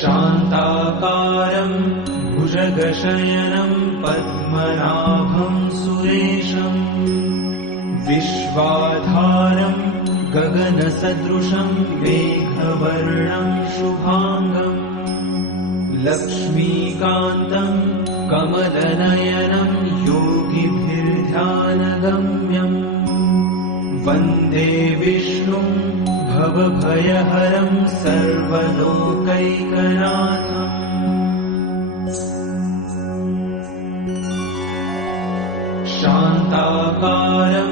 शान्ताकारं भुजगशयनं पद्मनाभं सुरेशम् विश्वाधारं गगनसदृशं मेघवर्णं शुभांगम् लक्ष्मीकान्तं कमलनयनं योगिभिर्ध्यानगम्यम् वन्दे विष्णुं भवभयहरं सर्वलोकैकनाथम् शान्ताकारं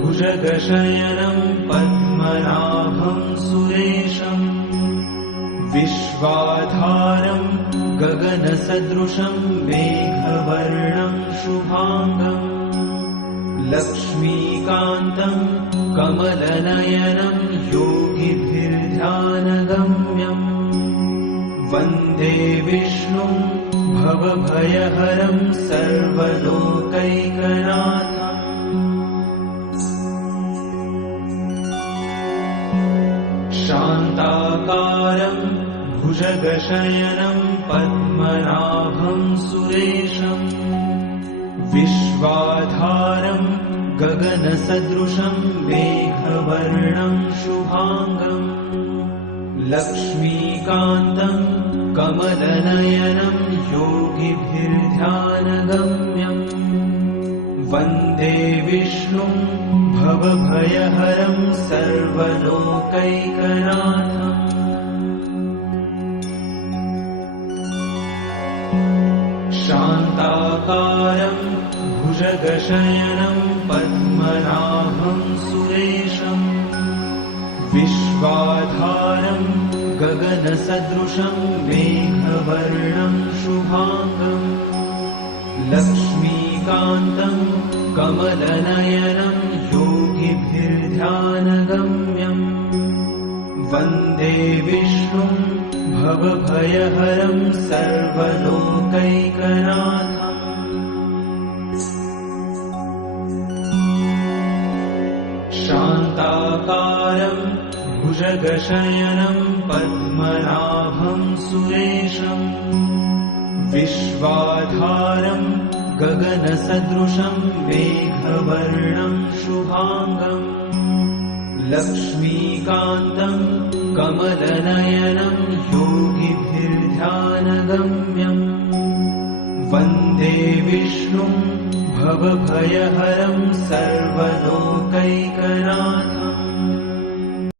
भुजगशयनं पद्मनाभं सुरेशम् विश्वाधारं गगनसदृशं मेघवर्णं शुभांगम् लक्ष्मीकान्तं कमलनयनं योगिभिर्ध्यानगम्यम् वन्दे विष्णुं भवभयहरं सर्वलोकैकनाथम् शान्ताकारं भुजगशयनं पद्मनाभं सुरेशम् विश्वाधारं गगनसदृशं मेघवर्णं शुभांगम् लक्ष्मीकान्तं कमलनयनं योगिभिर्ध्यानगम्यम् वन्दे विष्णुं भवभयहरं सर्वलोकैकनाथम् शान्ताकारं भुजगशयनं पद्मनाभं सुरेशम् विश्वाधारं गगनसदृशं मेघवर्णं शुभांगम् लक्ष्मीकान्तं कमलनयनं योगिभिर्ध्यानगम्यम् वन्दे विष्णुं भवभयहरं सर्वलोकैकनाथम् शान्ताकारं भुजगशयनं पद्मनाभं सुरेशम् विश्वाधारं गगनसदृशं मेघवर्णं शुभांगम् लक्ष्मीकान्तं कमलनयनं योगिभिर्ध्यानगम्यम् वन्दे विष्णुं भवभयहरं सर्वलोकैकनाथम्